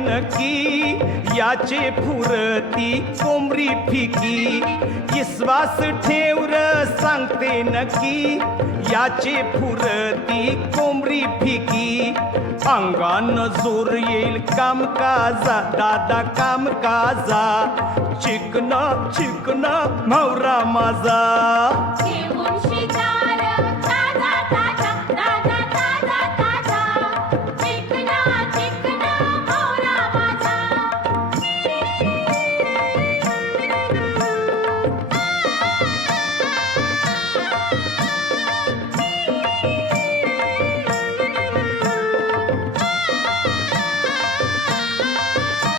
नक्की याचे फुरती कोंबरी फिकी विश्वास ठेव र सांगते नक्की याचे फुरती कोंबरी फिकी अंगान जोर येईल कामकाजा दादा कामकाजा चिकना चिकना नवरा माझा